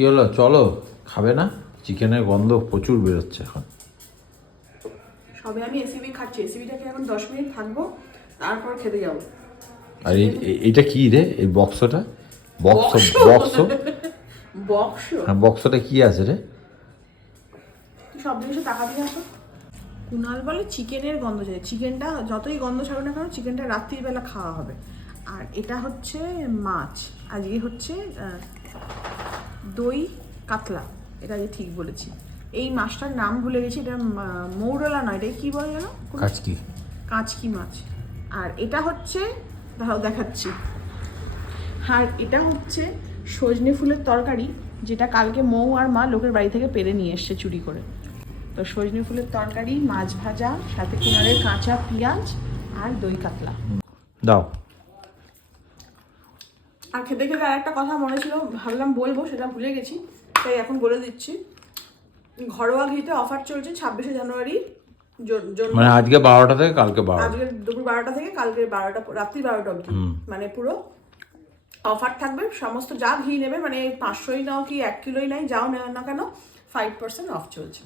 কি হলো, চলো খাবে না? চিকেনের গন্ধ প্রচুর বেরোচ্ছে এখন। সবে আমি এসিবি খাচ্ছি, এসিবিটাকে এখন 10 মিনিট থাকবো, তারপর খেতে যাবো। আর এইটা কি রে, এই বক্সটা? Box box box? হ্যাঁ, বক্সটা কি আছে রে? তুই সব জিনিসে টাকা দিয়ে আসো। কুনাল বলে চিকেনের গন্ধ যায়, চিকেনটা যতই গন্ধ ছাড়ো না কেন চিকেনটা রাত্রিবেলা খাওয়া হবে। আর এটা হচ্ছে মাছ, আজকে হচ্ছে দই কাতলা, এটা যে ঠিক বলেছি। এই মাছটার নাম ভুলে গেছি, এটা মৌরলা নয়, এটা কি বলে জানো? কাচকি। কাঁচকি মাছ। আর এটা হচ্ছে, দেখাচ্ছি, আর এটা হচ্ছে সজনে ফুলের তরকারি, যেটা কালকে মৌ আর মা লোকের বাড়ি থেকে পেরে নিয়ে এসছে চুরি করে। তো সজনে ফুলের তরকারি, মাছ ভাজা, সাথে কুনারের কাঁচা পেঁয়াজ আর দই কাতলা। দাও। আর খেতে খেতে আর একটা কথা মনে ছিল, ভাবলাম বলবো, সেটা ভুলে গেছি, তাই এখন বলে দিচ্ছি। ঘরোয়া ঘিতে অফার চলছে 26শে জানুয়ারি জন্য, মানে আজকে 12টা থেকে কালকে 12টা। আজকে দুপুর 12টা থেকে কালকে 12টা, রাত্রি 12টা অবধি, মানে পুরো অফার থাকবে। সমস্ত যা ঘি নেবে, মানে 500ই নাও কি 1 কিলোই নাই, যাও নেওয়া না কেন, 5% অফ চলছে।